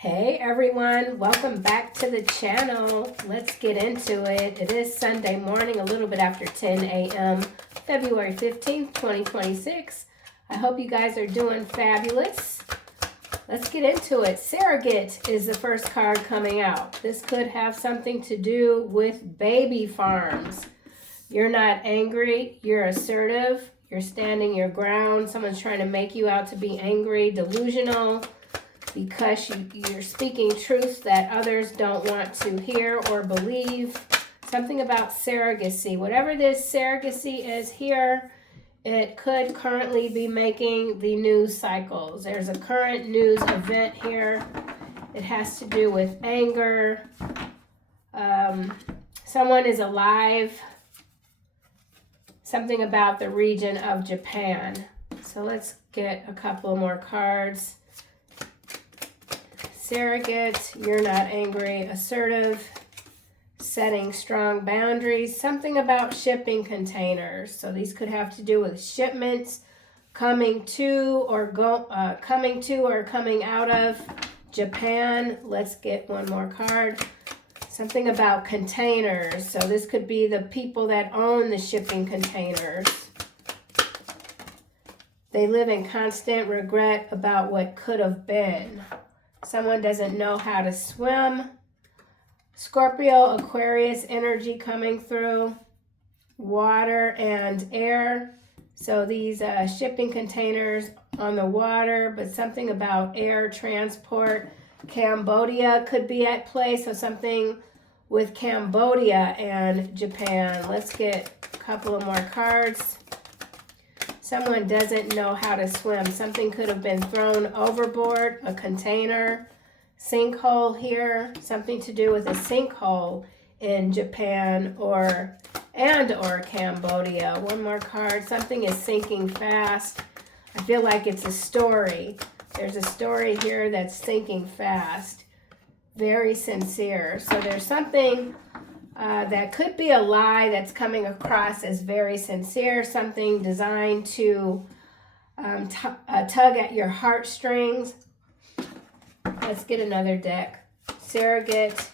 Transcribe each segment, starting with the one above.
Hey everyone, welcome back to the channel. Let's get into it. It is Sunday morning, a little bit after 10 a.m., February 15th, 2026. I hope you guys are doing fabulous. Let's get into it. Surrogate is the first card coming out. This could have something to do with baby farms. You're not angry, you're assertive, you're standing your ground. Someone's trying to make you out to be angry, delusional, because you're speaking truths that others don't want to hear or believe. Something about surrogacy. Whatever this surrogacy is here, it could currently be making the news cycles. There's a current news event here. It has to do with anger. Someone is alive. Something about the region of Japan. So let's get a couple more cards. Surrogate, you're not angry, assertive, setting strong boundaries, something about shipping containers. So these could have to do with shipments coming to or coming out of Japan. Let's get one more card. Something about containers. So this could be the people that own the shipping containers. They live in constant regret about what could have been. Someone doesn't know how to swim. Scorpio, Aquarius energy coming through. Water and air. So these shipping containers on the water, but something about air transport. Cambodia could be at play. So something with Cambodia and Japan. Let's get a couple of more cards. Someone doesn't know how to swim. Something could have been thrown overboard, a container, sinkhole here, something to do with a sinkhole in Japan or Cambodia. One more card. Something is sinking fast. I feel like it's a story. There's a story here that's sinking fast. Very sincere. So there's something that could be a lie that's coming across as very sincere, something designed to tug at your heartstrings. Let's get another deck. Surrogate.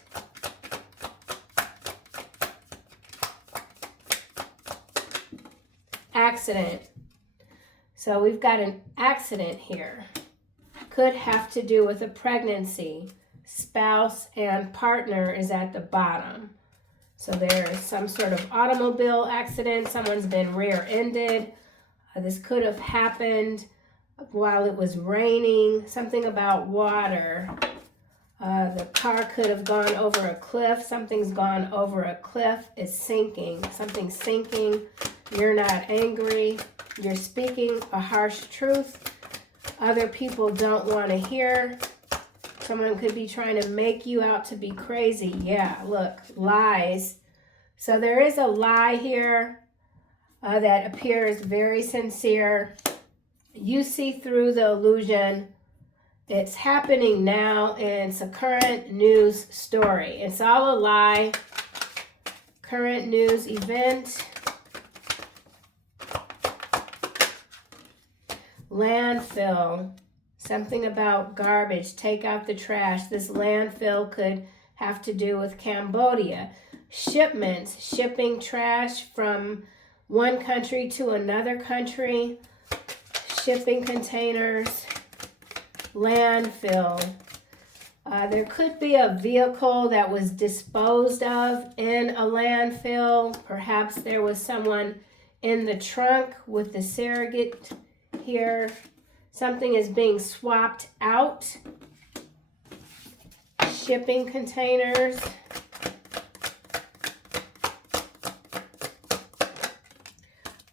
Accident. So we've got an accident here. Could have to do with a pregnancy. Spouse and partner is at the bottom. So there's some sort of automobile accident. Someone's been rear-ended. This could have happened while it was raining. Something about water. The car could have gone over a cliff. Something's gone over a cliff. It's sinking. Something's sinking. You're not angry. You're speaking a harsh truth. Other people don't want to hear. Someone could be trying to make you out to be crazy. Yeah, look, lies. So there is a lie here that appears very sincere. You see through the illusion. It's happening now, and it's a current news story. It's all a lie. Current news event. Landfill. Something about garbage. Take out the trash. This landfill could have to do with Cambodia. Shipments. Shipping trash from one country to another country. Shipping containers. Landfill. There could be a vehicle that was disposed of in a landfill. Perhaps there was someone in the trunk with the surrogate here. Something is being swapped out. Shipping containers.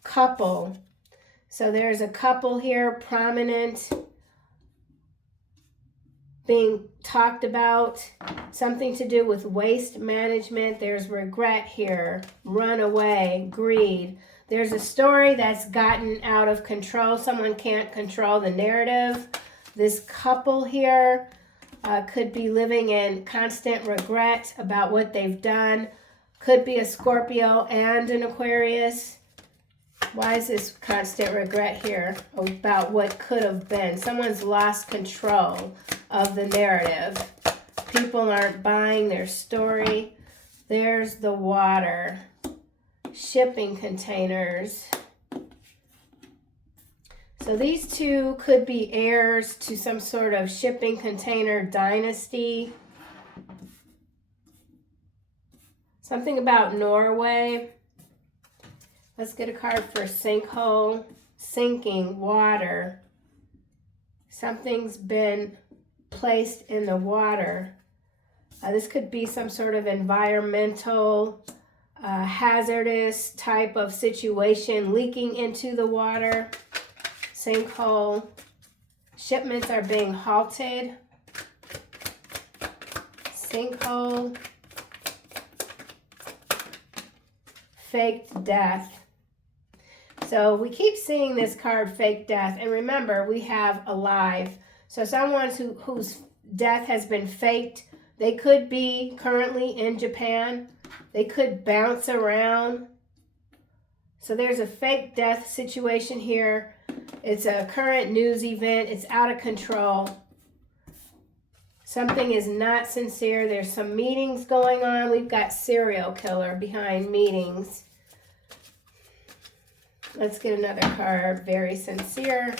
Couple. So there's a couple here, prominent, being talked about. Something to do with waste management. There's regret here. Runaway, greed. There's a story that's gotten out of control. Someone can't control the narrative. This couple here could be living in constant regret about what they've done. Could be a Scorpio and an Aquarius. Why is this constant regret here about what could have been? Someone's lost control of the narrative. People aren't buying their story. There's the water. Shipping containers. So these two could be heirs to some sort of shipping container dynasty. Something about Norway. Let's get a card for sinkhole. Sinking, water. Something's been placed in the water. This could be some sort of environmental, hazardous type of situation, leaking into the water. Sinkhole. Shipments are being halted. Sinkhole. Faked death. So we keep seeing this card, fake death. And remember, we have alive. So someone whose death has been faked, they could be currently in Japan. They could bounce around. So there's a fake death situation here. It's a current news event. It's out of control. Something is not sincere. There's some meetings going on. We've got serial killer behind meetings. Let's get another card. Very sincere.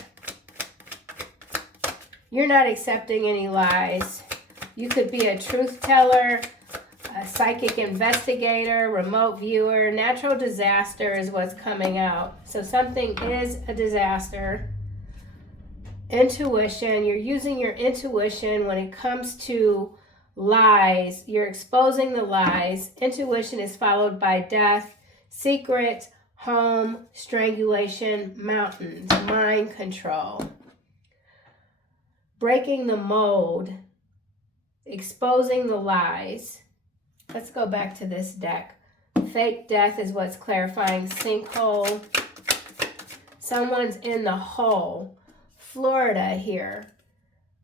You're not accepting any lies. You could be a truth teller, a psychic investigator, remote viewer. Natural disaster is what's coming out. So something is a disaster. Intuition. You're using your intuition when it comes to lies. You're exposing the lies. Intuition is followed by death, secret, home, strangulation, mountains, mind control. Breaking the mold, exposing the lies. Let's go back to this deck. Fake death is what's clarifying. Sinkhole. Someone's in the hole. Florida here.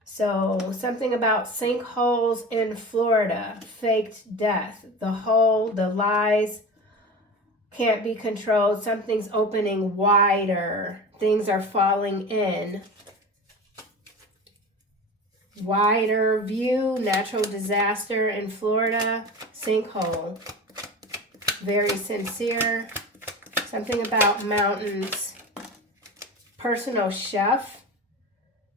So something about sinkholes in Florida. Faked death. The hole, the lies can't be controlled. Something's opening wider. Things are falling in. Wider view, natural disaster in Florida, sinkhole. Very sincere. Something about mountains. Personal chef.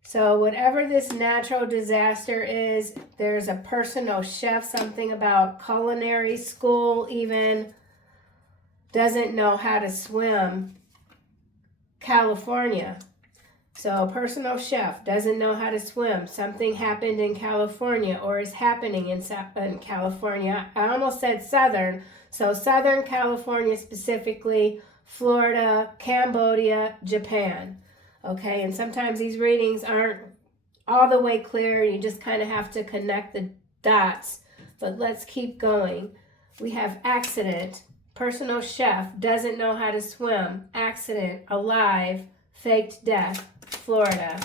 So whatever this natural disaster is, there's a personal chef. Something about culinary school even. Doesn't know how to swim. California. So personal chef doesn't know how to swim. Something happened in California or is happening in California. I almost said Southern. So Southern California specifically, Florida, Cambodia, Japan. Okay, and sometimes these readings aren't all the way clear. You just kind of have to connect the dots. But let's keep going. We have accident. Personal chef doesn't know how to swim. Accident, alive, faked death. Florida.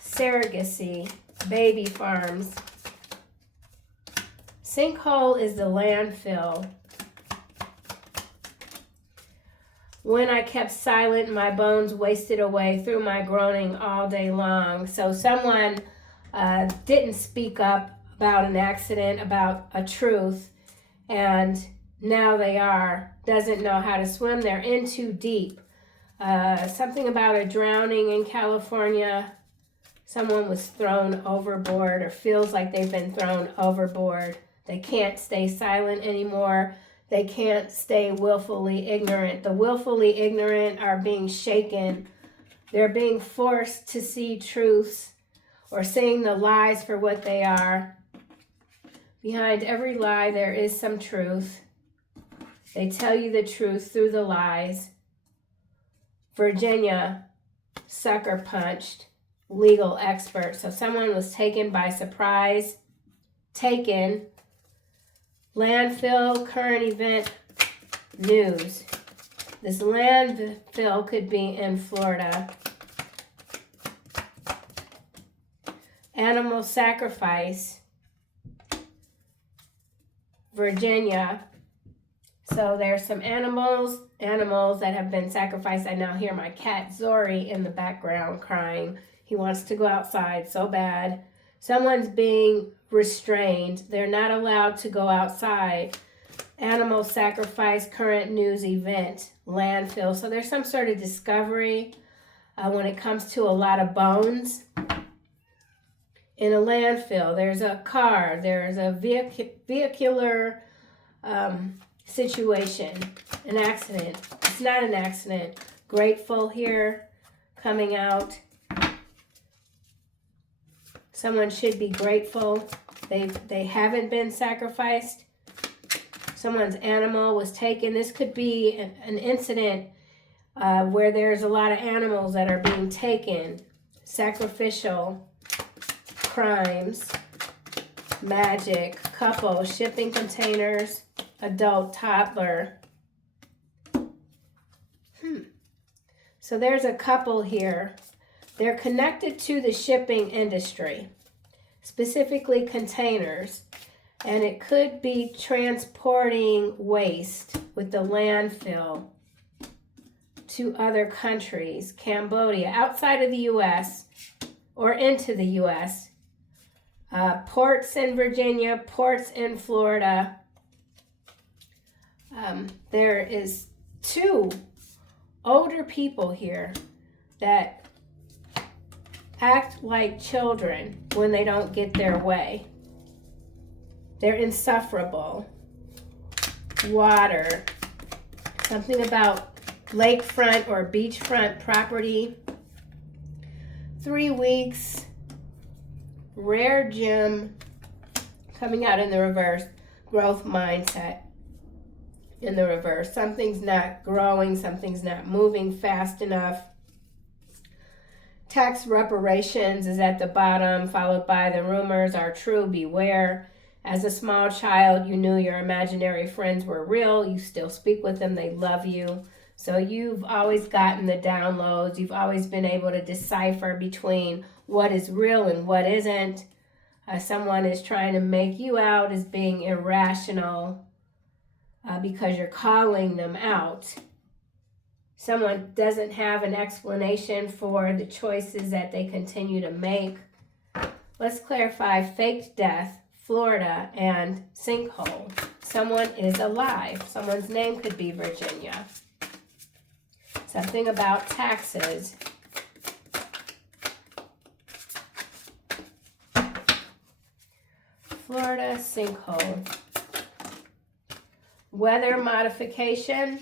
Surrogacy, baby farms. Sinkhole is the landfill. When I kept silent, my bones wasted away through my groaning all day long. So someone didn't speak up about an accident, about a truth, and now they doesn't know how to swim. They're in too deep. Something about a drowning in California. Someone was thrown overboard or feels like they've been thrown overboard. They can't stay silent anymore. They can't stay willfully ignorant. The willfully ignorant are being shaken. They're being forced to see truths or seeing the lies for what they are. Behind every lie, there is some truth. They tell you the truth through the lies. Virginia, sucker punched, legal expert. So someone was taken by surprise. Taken. Landfill, current event, news. This landfill could be in Florida. Animal sacrifice. Virginia. So there's some animals that have been sacrificed. I now hear my cat Zori in the background crying. He wants to go outside so bad. Someone's being restrained. They're not allowed to go outside. Animal sacrifice, current news event, landfill. So there's some sort of discovery when it comes to a lot of bones. In a landfill, there's a car, there's a vehicular situation, an accident. It's not an accident. Grateful here, coming out. Someone should be grateful. They haven't been sacrificed. Someone's animal was taken. This could be an incident where there's a lot of animals that are being taken. Sacrificial crimes, magic, couple, shipping containers, adult, toddler. So there's a couple here. They're connected to the shipping industry, specifically containers, and it could be transporting waste with the landfill to other countries, Cambodia, outside of the U.S. or into the U.S. Ports in Virginia, ports in Florida. There is 2 older people here that act like children when they don't get their way. They're insufferable. Water. Something about lakefront or beachfront property. 3 weeks. Rare gem. Coming out in the reverse. Growth mindset. In the reverse. Something's not growing. Something's not moving fast enough. Tax reparations is at the bottom, followed by the rumors are true, beware. As a small child, you knew your imaginary friends were real. You still speak with them. They love you. So you've always gotten the downloads. You've always been able to decipher between what is real and what isn't. Someone is trying to make you out as being irrational because you're calling them out. Someone doesn't have an explanation for the choices that they continue to make. Let's clarify faked death, Florida, and sinkhole. Someone is alive. Someone's name could be Virginia. Something about taxes. Florida, sinkhole. Weather modification.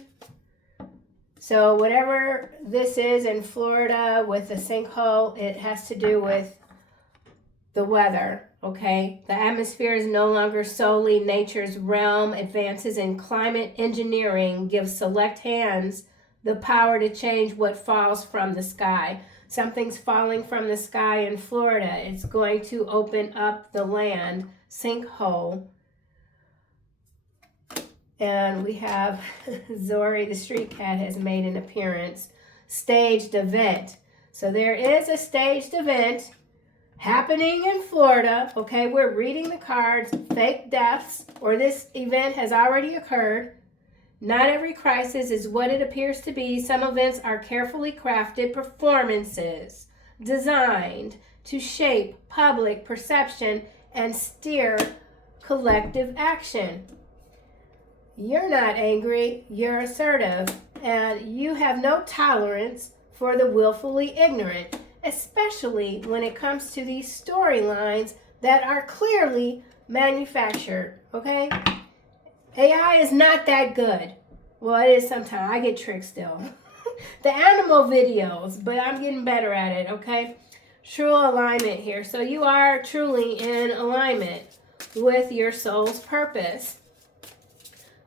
So whatever this is in Florida with the sinkhole, it has to do with the weather, okay? The atmosphere is no longer solely nature's realm. Advances in climate engineering give select hands the power to change what falls from the sky. Something's falling from the sky in Florida. It's going to open up the land, sinkhole. And we have Zori, the street cat, has made an appearance. Staged event. So there is a staged event happening in Florida. Okay, we're reading the cards. Fake deaths, or this event has already occurred. Not every crisis is what it appears to be. Some events are carefully crafted performances designed to shape public perception and steer collective action. You're not angry, you're assertive, and you have no tolerance for the willfully ignorant, especially when it comes to these storylines that are clearly manufactured, okay? AI is not that good. Well, it is sometimes. I get tricked still. The animal videos, but I'm getting better at it, okay? True alignment here. So you are truly in alignment with your soul's purpose.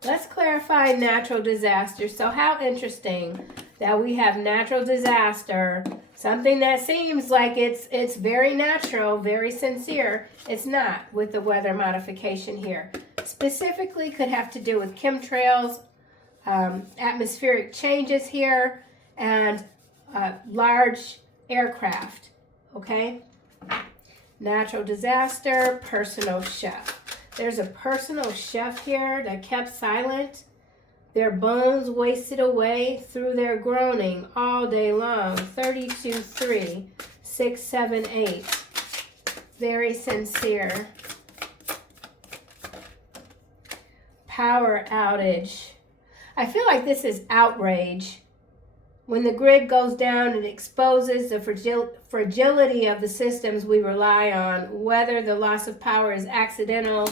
Let's clarify natural disaster. So how interesting that we have natural disaster, something that seems like it's very natural, very sincere. It's not with the weather modification here. Specifically could have to do with chemtrails, atmospheric changes here, and large aircraft, okay? Natural disaster, personal chef. There's a personal chef here that kept silent. Their bones wasted away through their groaning all day long. 32-3. 6, 7, 8. Very sincere. Power outage. I feel like this is outrage. When the grid goes down, it exposes the fragility of the systems we rely on, whether the loss of power is accidental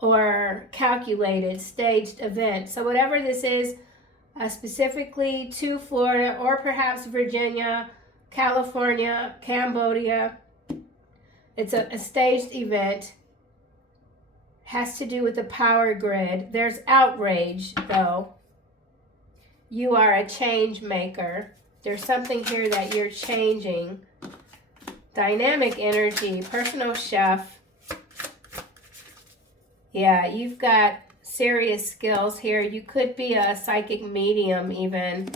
or calculated, staged event. So whatever this is, specifically to Florida or perhaps Virginia, California, Cambodia, it's a staged event. Has to do with the power grid. There's outrage, though. You are a change maker. There's something here that you're changing. Dynamic energy, personal chef. Yeah, you've got serious skills here. You could be a psychic medium even.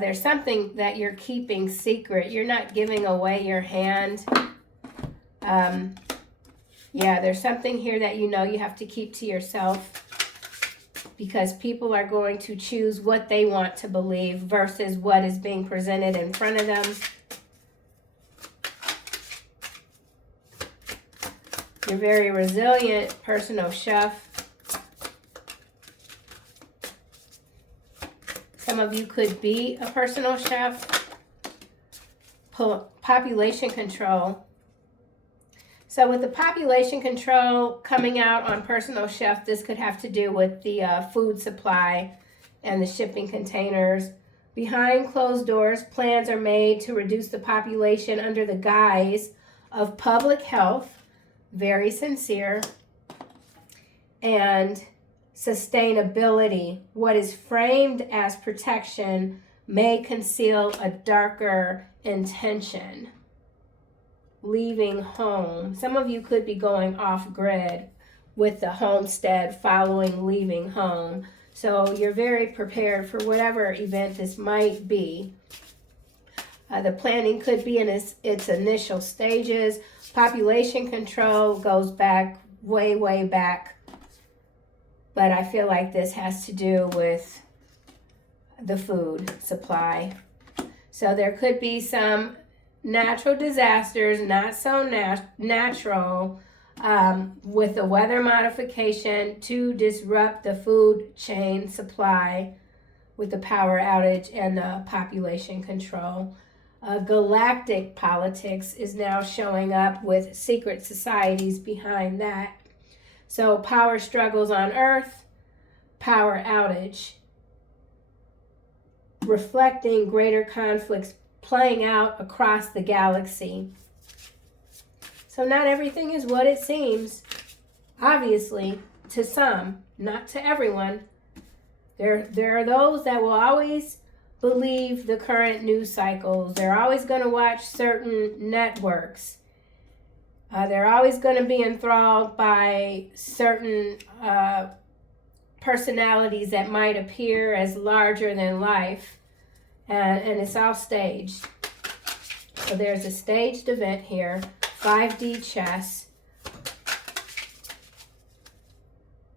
There's something that you're keeping secret. You're not giving away your hand. Yeah, there's something here that you know you have to keep to yourself, because people are going to choose what they want to believe versus what is being presented in front of them. You're very resilient, personal chef. Some of you could be a personal chef. Population control. So with the population control coming out on personal chef, this could have to do with the food supply and the shipping containers. Behind closed doors, plans are made to reduce the population under the guise of public health, very sincere, and sustainability. What is framed as protection may conceal a darker intention. Leaving home. Some of you could be going off grid with the homestead following leaving home. So you're very prepared for whatever event this might be. The planning could be in its initial stages. Population control goes back way, way back. But I feel like this has to do with the food supply. So there could be some natural disasters, not so natural, with the weather modification to disrupt the food chain supply with the power outage and the population control. Galactic politics is now showing up with secret societies behind that. So power struggles on Earth, power outage, reflecting greater conflicts playing out across the galaxy. So not everything is what it seems, obviously, to some, not to everyone. There are those that will always believe the current news cycles. They're always going to watch certain networks. They're always going to be enthralled by certain personalities that might appear as larger than life. And it's all staged. So there's a staged event here. 5D chess.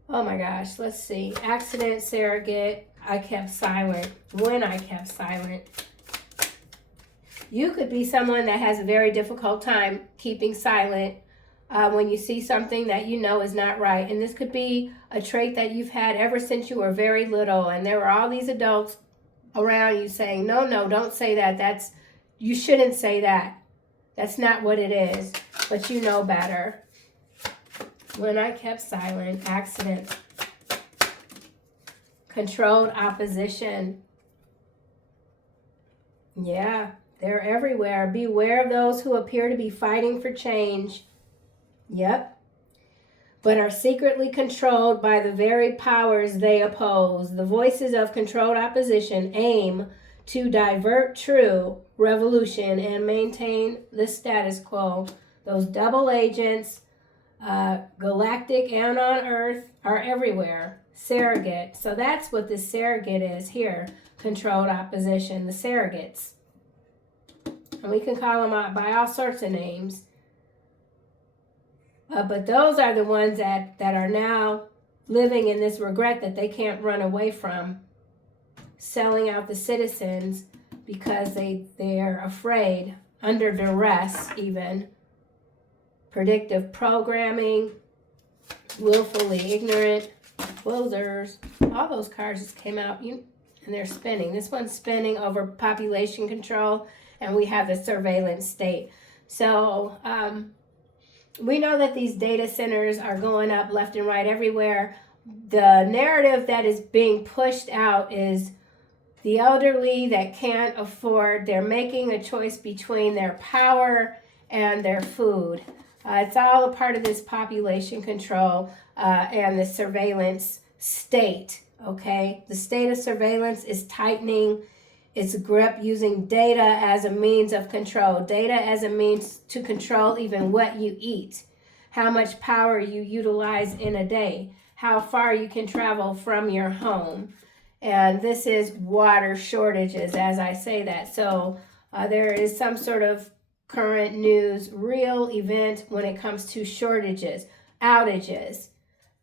Oh my gosh, let's see. Accident, surrogate. I kept silent. When I kept silent. You could be someone that has a very difficult time keeping silent when you see something that you know is not right. And this could be a trait that you've had ever since you were very little. And there were all these adults around you saying, no, don't say that. You shouldn't say that. That's not what it is. But you know better. When I kept silent, accident. Controlled opposition. Yeah, they're everywhere. Beware of those who appear to be fighting for change. Yep. But are secretly controlled by the very powers they oppose. The voices of controlled opposition aim to divert true revolution and maintain the status quo. Those double agents, galactic and on Earth, are everywhere. Surrogate. So that's what this surrogate is here. Controlled opposition, the surrogates. And we can call them out by all sorts of names. But those are the ones that are now living in this regret that they can't run away from. Selling out the citizens because they're afraid under duress even. Predictive programming, willfully ignorant, closers. All those cards just came out and they're spinning. This one's spinning over population control, and we have the surveillance state. So we know that these data centers are going up left and right everywhere. The narrative that is being pushed out is the elderly that can't afford, they're making a choice between their power and their food. It's all a part of this population control and the surveillance state, okay? The state of surveillance is tightening its grip using data as a means of control. Data as a means to control even what you eat, how much power you utilize in a day, how far you can travel from your home. And this is water shortages as I say that. So there is some sort of current news, real event when it comes to shortages, outages,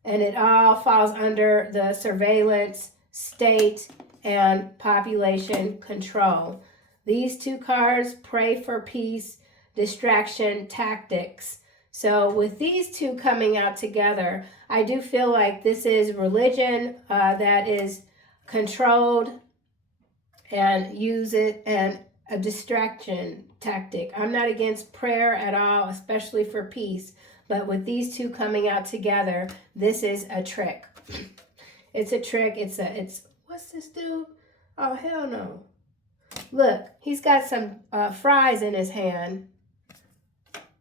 and it all falls under the surveillance state and population control. These two cards, pray for peace, distraction, tactics. So with these two coming out together, I do feel like this is religion that is controlled and use it and a distraction tactic. I'm not against prayer at all, especially for peace. But with these two coming out together, this is a trick. It's a trick. It's what's this dude? Oh, hell no. Look, he's got some fries in his hand.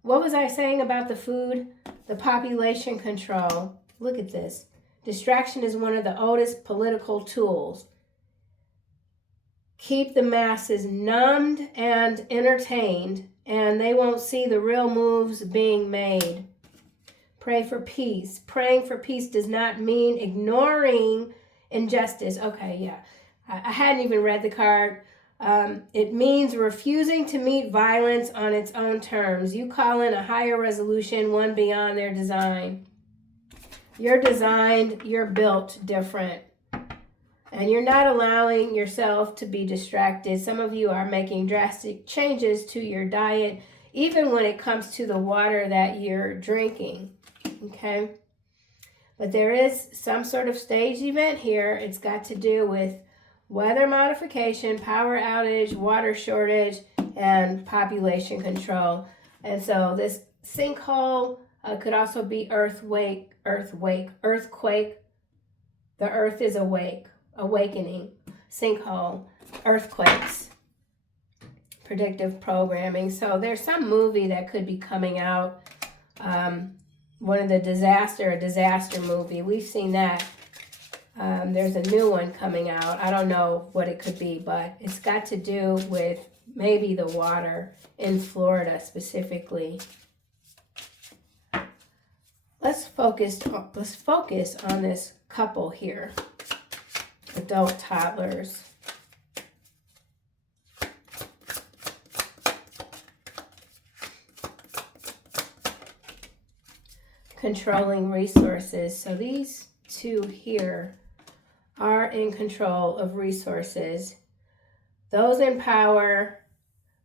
What was I saying about the food? The population control. Look at this. Distraction is one of the oldest political tools. Keep the masses numbed and entertained, and they won't see the real moves being made. Pray for peace. Praying for peace does not mean ignoring injustice. Okay, yeah. I hadn't even read the card. It means refusing to meet violence on its own terms. You call in a higher resolution, one beyond their design. You're designed, you're built different. And you're not allowing yourself to be distracted. Some of you are making drastic changes to your diet, even when it comes to the water that you're drinking. Okay? But there is some sort of staged event here. It's got to do with weather modification, power outage, water shortage, and population control. And so this sinkhole could also be earthquake. The earth is awake. Awakening, sinkhole, earthquakes, predictive programming. So there's some movie that could be coming out. One of the a disaster movie. We've seen that. There's a new one coming out. I don't know what it could be, but it's got to do with maybe the water in Florida specifically. Let's focus on this couple here. Adult toddlers. Controlling resources. So these two here are in control of resources. Those in power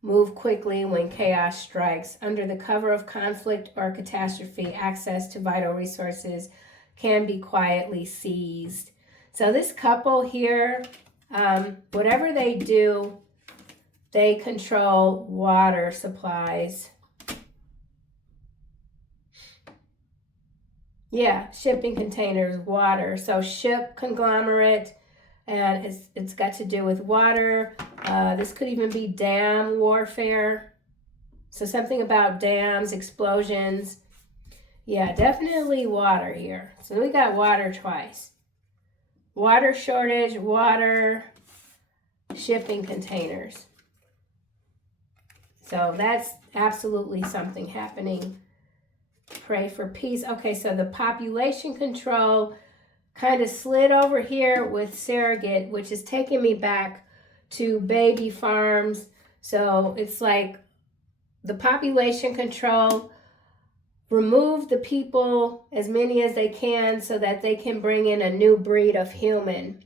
move quickly when chaos strikes. Under the cover of conflict or catastrophe, access to vital resources can be quietly seized. So this couple here, whatever they do, they control water supplies. Yeah, shipping containers, water. So ship conglomerate, and it's got to do with water. This could even be dam warfare. So something about dams, explosions. Yeah, definitely water here. So we got water twice. Water shortage, water, shipping containers. So that's absolutely something happening. Pray for peace. Okay, so the population control kind of slid over here with surrogate, which is taking me back to baby farms. So it's like the population control, remove the people, as many as they can, so that they can bring in a new breed of human.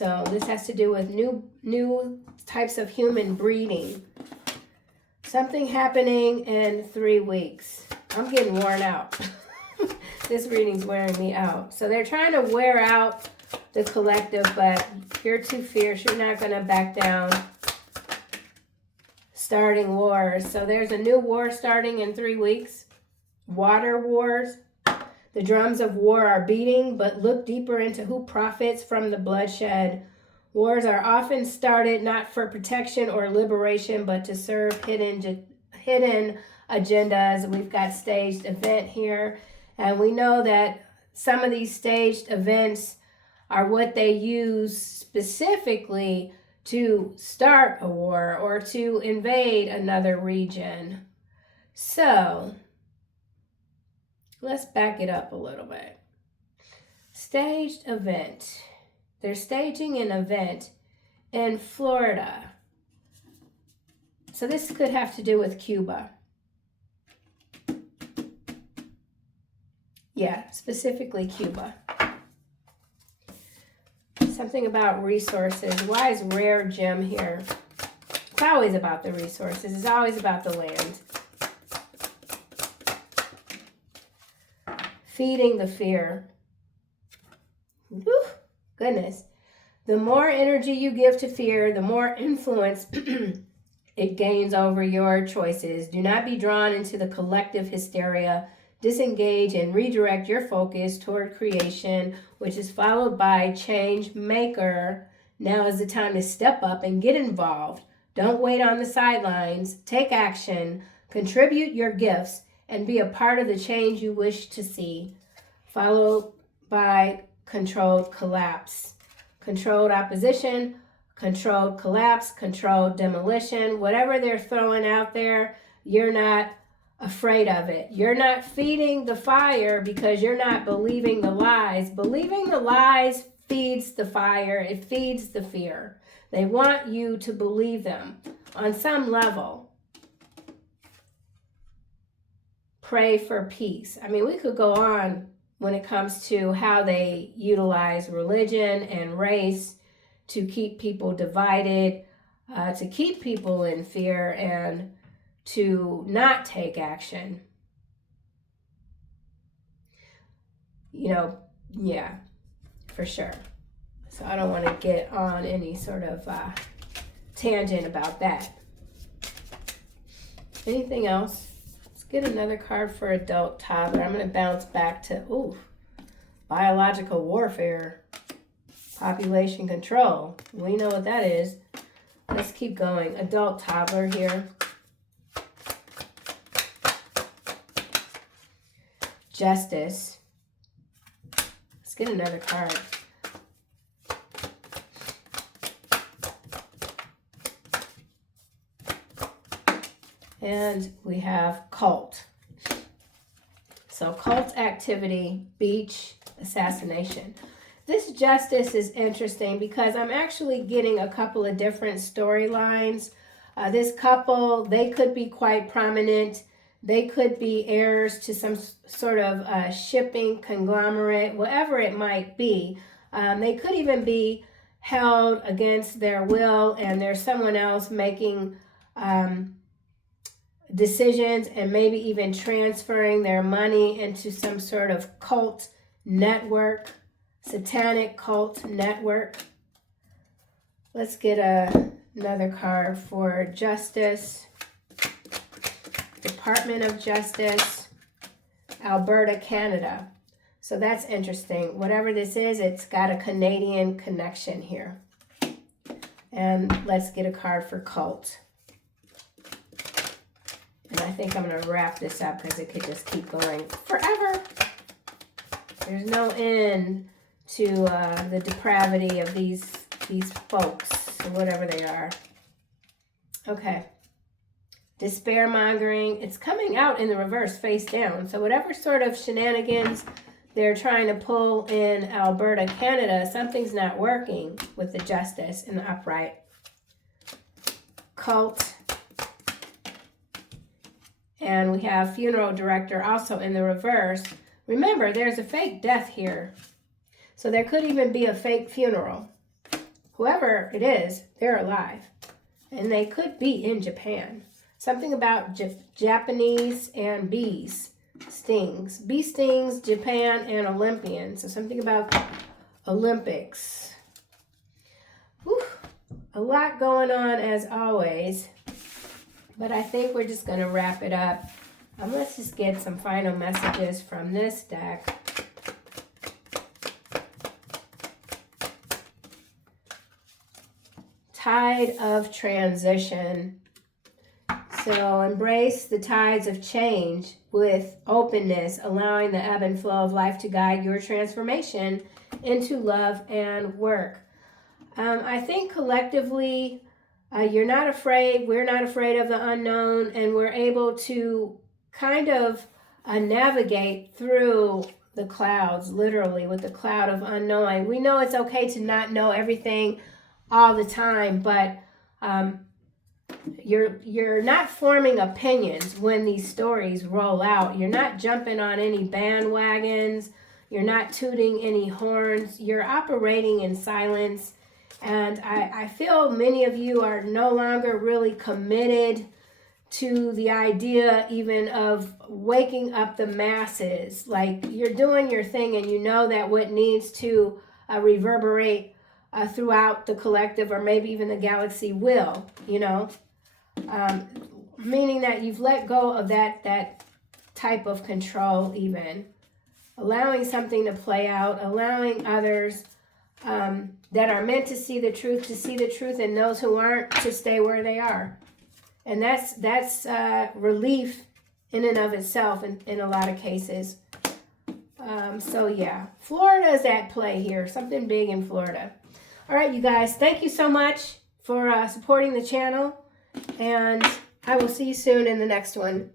So this has to do with new types of human breeding. Something happening in 3 weeks. I'm getting worn out. This reading's wearing me out. So they're trying to wear out the collective, but you're too fierce. You're not going to back down. Starting wars. So there's a new war starting in 3 weeks. Water wars. The drums of war are beating, but look deeper into who profits from the bloodshed. Wars are often started not for protection or liberation, but to serve hidden agendas. We've got staged event here, and we know that some of these staged events are what they use specifically to start a war or to invade another region. So let's back it up a little bit. Staged event. They're staging an event in Florida. So this could have to do with Cuba. Yeah, specifically Cuba. Something about resources. Why is rare gem here? It's always about the resources. It's always about the land. Feeding the fear. Whew, goodness. The more energy you give to fear, the more influence it gains over your choices. Do not be drawn into the collective hysteria. Disengage and redirect your focus toward creation, which is followed by change maker. Now is the time to step up and get involved. Don't wait on the sidelines. Take action. Contribute your gifts and be a part of the change you wish to see. Followed by controlled collapse. Controlled opposition, controlled collapse, controlled demolition. Whatever they're throwing out there, you're not afraid of it. You're not feeding the fire because you're not believing the lies. Believing the lies feeds the fire. It feeds the fear. They want you to believe them on some level. Pray for peace. I mean, we could go on when it comes to how they utilize religion and race to keep people divided, to keep people in fear, and to not take action. Yeah, for sure. So I don't want to get on any sort of tangent about that. Anything else? Let's get another card for adult toddler. I'm going to bounce back to, biological warfare, population control. We know what that is. Let's keep going. Adult toddler here. Justice. Let's get another card. And we have cult. So cult activity, beach, assassination. This justice is interesting because I'm actually getting a couple of different storylines. This couple, they could be quite prominent. They could be heirs to some sort of shipping conglomerate, whatever it might be. They could even be held against their will, and there's someone else making decisions and maybe even transferring their money into some sort of cult network, satanic cult network. Let's get another card for justice. Department of Justice, Alberta, Canada. So that's interesting. Whatever this is, it's got a Canadian connection here. And let's get a card for cult. And I think I'm going to wrap this up because it could just keep going forever. There's no end to the depravity of these folks, whatever they are. Okay. Despair mongering. It's coming out in the reverse, face down. So whatever sort of shenanigans they're trying to pull in Alberta, Canada, something's not working with the justice in the upright. Cult. And we have funeral director also in the reverse. Remember, there's a fake death here. So there could even be a fake funeral. whoever it is, they're alive. And they could be in Japan. Something about Japanese and bees, stings. Bee stings, Japan, and Olympians. So something about Olympics. Whew. A lot going on as always. But I think we're just going to wrap it up. Let's just get some final messages from this deck. Tide of transition. So embrace the tides of change with openness, allowing the ebb and flow of life to guide your transformation into love and work. I think collectively, you're not afraid, we're not afraid of the unknown, and we're able to kind of navigate through the clouds, literally, with the cloud of unknowing. We know it's okay to not know everything all the time, but you're not forming opinions when these stories roll out. You're not jumping on any bandwagons. You're not tooting any horns. You're operating in silence. And I feel many of you are no longer really committed to the idea even of waking up the masses. Like, you're doing your thing, and you know that what needs to reverberate throughout the collective, or maybe even the galaxy, will, you know. Meaning that you've let go of that type of control, even. Allowing something to play out, allowing others that are meant to see the truth, and those who aren't to stay where they are. And that's relief in and of itself in a lot of cases. So yeah, Florida is at play here. Something big in Florida. All right, you guys, thank you so much for supporting the channel. And I will see you soon in the next one.